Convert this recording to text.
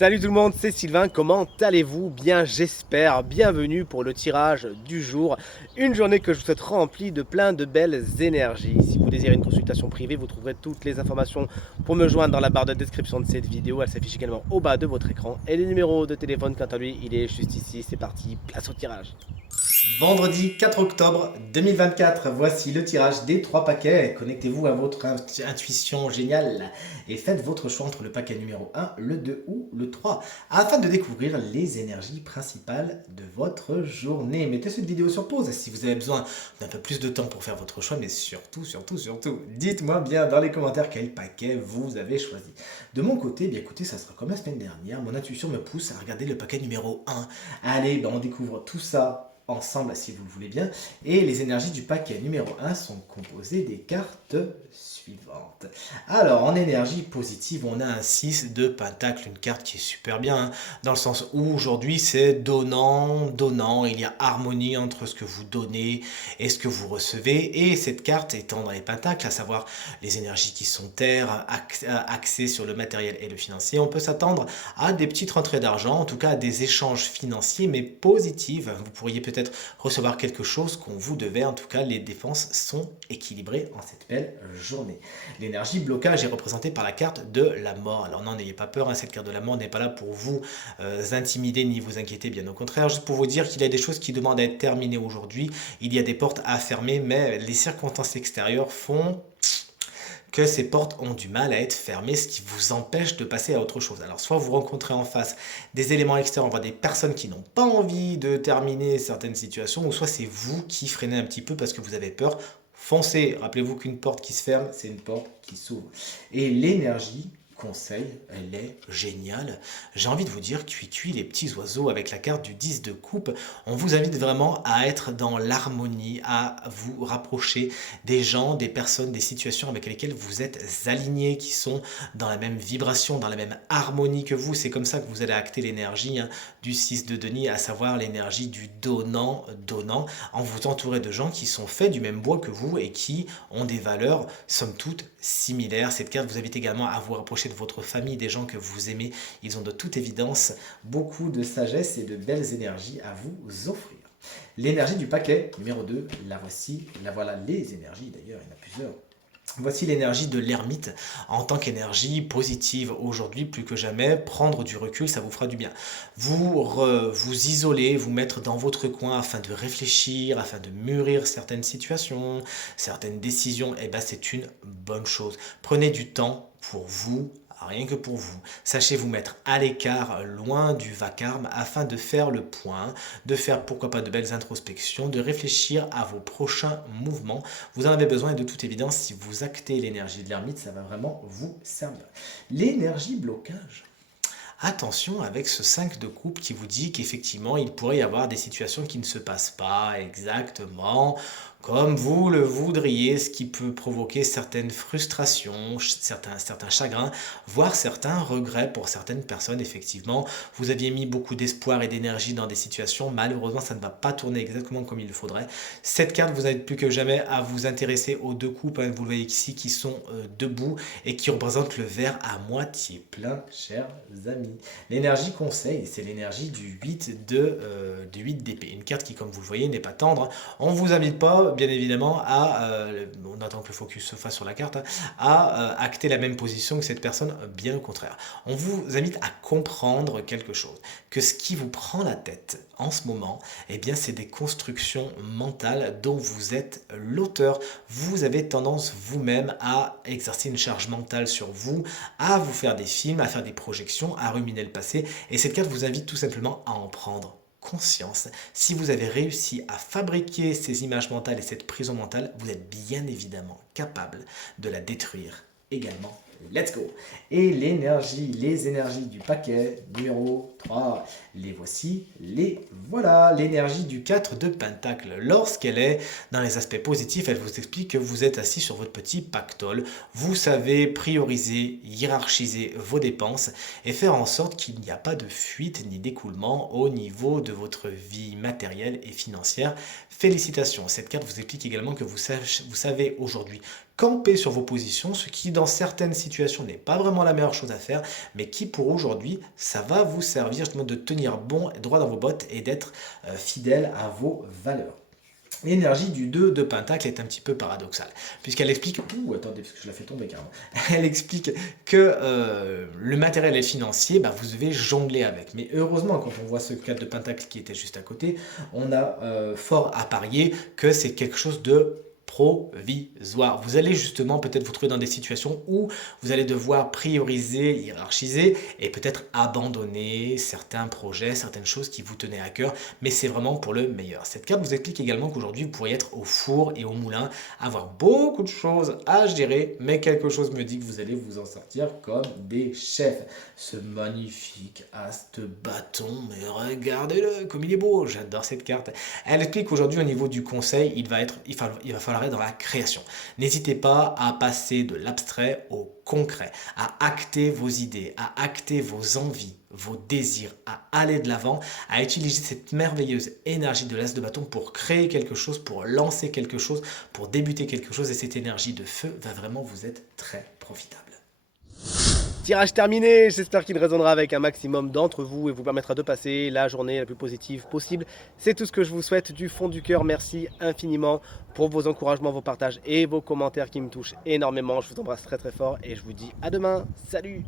Salut tout le monde, c'est Sylvain, comment allez-vous? Bien j'espère, bienvenue pour le tirage du jour, une journée que je vous souhaite remplie de plein de belles énergies. Si vous désirez une consultation privée, vous trouverez toutes les informations pour me joindre dans la barre de description de cette vidéo, elle s'affiche également au bas de votre écran. Et le numéro de téléphone, quant à lui, il est juste ici, c'est parti, place au tirage. Vendredi 4 octobre 2024, voici le tirage des 3 paquets. Connectez-vous à votre intuition géniale et faites votre choix entre le paquet numéro 1, le 2 ou le 3 afin de découvrir les énergies principales de votre journée. Mettez cette vidéo sur pause si vous avez besoin d'un peu plus de temps pour faire votre choix, mais surtout, dites-moi bien dans les commentaires quel paquet vous avez choisi. De mon côté, bien écoutez, ça sera comme la semaine dernière, mon intuition me pousse à regarder le paquet numéro 1. Allez, on découvre tout ça ensemble si vous le voulez bien. Et les énergies du paquet numéro 1 sont composées des cartes suivantes. Alors, en énergie positive, on a un 6 de pentacle, une carte qui est super bien, hein, dans le sens où aujourd'hui c'est donnant, donnant, il y a harmonie entre ce que vous donnez et ce que vous recevez. Et cette carte étant dans les pentacles, à savoir les énergies qui sont terre, axées sur le matériel et le financier, on peut s'attendre à des petites rentrées d'argent, en tout cas à des échanges financiers, mais positives. Vous pourriez peut-être recevoir quelque chose qu'on vous devait. En tout cas, les défenses sont équilibrées en cette belle journée. L'énergie blocage est représentée par la carte de la mort. Alors non, n'ayez pas peur, hein, cette carte de la mort n'est pas là pour vous intimider ni vous inquiéter, bien au contraire, juste pour vous dire qu'il y a des choses qui demandent à être terminées aujourd'hui. Il y a des portes à fermer, mais les circonstances extérieures font que ces portes ont du mal à être fermées, ce qui vous empêche de passer à autre chose. Alors soit vous rencontrez en face des éléments extérieurs, voire des personnes qui n'ont pas envie de terminer certaines situations, ou soit c'est vous qui freinez un petit peu parce que vous avez peur. Foncez, rappelez-vous qu'une porte qui se ferme, c'est une porte qui s'ouvre. Et l'énergie, conseil, elle est géniale. J'ai envie de vous dire, cuit les petits oiseaux avec la carte du 10 de coupe. On vous invite vraiment à être dans l'harmonie, à vous rapprocher des gens, des personnes, des situations avec lesquelles vous êtes alignés, qui sont dans la même vibration, dans la même harmonie que vous. C'est comme ça que vous allez acter l'énergie, hein, du 6 de Denis, à savoir l'énergie du donnant, en vous entourant de gens qui sont faits du même bois que vous et qui ont des valeurs, somme toute, similaires. Cette carte vous invite également à vous rapprocher de votre famille, des gens que vous aimez. Ils ont de toute évidence beaucoup de sagesse et de belles énergies à vous offrir. L'énergie du paquet numéro 2, la voici, la voilà les énergies d'ailleurs, il y en a plusieurs. Voici l'énergie de l'ermite en tant qu'énergie positive. Aujourd'hui, plus que jamais, prendre du recul, ça vous fera du bien. Vous isoler, vous mettre dans votre coin afin de réfléchir, afin de mûrir certaines situations, certaines décisions, et ben c'est une bonne chose. Prenez du temps pour vous, rien que pour vous. Sachez vous mettre à l'écart, loin du vacarme, afin de faire le point, de faire pourquoi pas de belles introspections, de réfléchir à vos prochains mouvements. Vous en avez besoin et de toute évidence, si vous actez l'énergie de l'ermite, ça va vraiment vous servir. L'énergie blocage. Attention avec ce 5 de coupe qui vous dit qu'effectivement, il pourrait y avoir des situations qui ne se passent pas exactement comme vous le voudriez, ce qui peut provoquer certaines frustrations, certains chagrins, voire certains regrets pour certaines personnes. Effectivement, vous aviez mis beaucoup d'espoir et d'énergie dans des situations, malheureusement ça ne va pas tourner exactement comme il le faudrait. Cette carte vous aide plus que jamais à vous intéresser aux deux coupes, hein, vous le voyez ici, qui sont debout et qui représentent le verre à moitié plein, chers amis. L'énergie conseil, c'est l'énergie du 8 du 8 d'épée. Une carte qui, comme vous le voyez, n'est pas tendre. On ne vous invite pas, bien évidemment, on attend que le focus se fasse sur la carte, hein, à acter la même position que cette personne, bien au contraire. On vous invite à comprendre quelque chose, que ce qui vous prend la tête en ce moment, eh bien, c'est des constructions mentales dont vous êtes l'auteur. Vous avez tendance vous-même à exercer une charge mentale sur vous, à vous faire des films, à faire des projections, à ruminer le passé, et cette carte vous invite tout simplement à en prendre conscience. Si vous avez réussi à fabriquer ces images mentales et cette prison mentale, vous êtes bien évidemment capable de la détruire également. Let's go! Et l'énergie, les énergies du paquet numéro 3, les voici, les voilà. L'énergie du 4 de pentacle, lorsqu'elle est dans les aspects positifs, elle vous explique que vous êtes assis sur votre petit pactole. Vous savez prioriser, hiérarchiser vos dépenses et faire en sorte qu'il n'y a pas de fuite ni d'écoulement au niveau de votre vie matérielle et financière. Félicitations! Cette carte vous explique également que vous savez aujourd'hui camper sur vos positions, ce qui dans certaines situations n'est pas vraiment la meilleure chose à faire, mais qui pour aujourd'hui, ça va vous servir justement de tenir bon droit dans vos bottes et d'être fidèle à vos valeurs. L'énergie du 2 de Pentacle est un petit peu paradoxale, puisqu'elle explique... Ouh, attendez, parce que je la fais tomber carrément. Elle explique que le matériel et le financier, bah, vous devez jongler avec. Mais heureusement, quand on voit ce 4 de Pentacle qui était juste à côté, on a fort à parier que c'est quelque chose de provisoire. Vous allez justement peut-être vous trouver dans des situations où vous allez devoir prioriser, hiérarchiser et peut-être abandonner certains projets, certaines choses qui vous tenaient à cœur, mais c'est vraiment pour le meilleur. Cette carte vous explique également qu'aujourd'hui vous pourriez être au four et au moulin, avoir beaucoup de choses à gérer, mais quelque chose me dit que vous allez vous en sortir comme des chefs. Ce magnifique as de bâton, mais regardez-le comme il est beau, j'adore cette carte. Elle explique qu'aujourd'hui au niveau du conseil, il va falloir être dans la création. N'hésitez pas à passer de l'abstrait au concret, à acter vos idées, à acter vos envies, vos désirs, à aller de l'avant, à utiliser cette merveilleuse énergie de l'as de bâton pour créer quelque chose, pour lancer quelque chose, pour débuter quelque chose, et cette énergie de feu va vraiment vous être très profitable. Tirage terminé, j'espère qu'il résonnera avec un maximum d'entre vous et vous permettra de passer la journée la plus positive possible. C'est tout ce que je vous souhaite du fond du cœur. Merci infiniment pour vos encouragements, vos partages et vos commentaires qui me touchent énormément. Je vous embrasse très très fort et je vous dis à demain. Salut!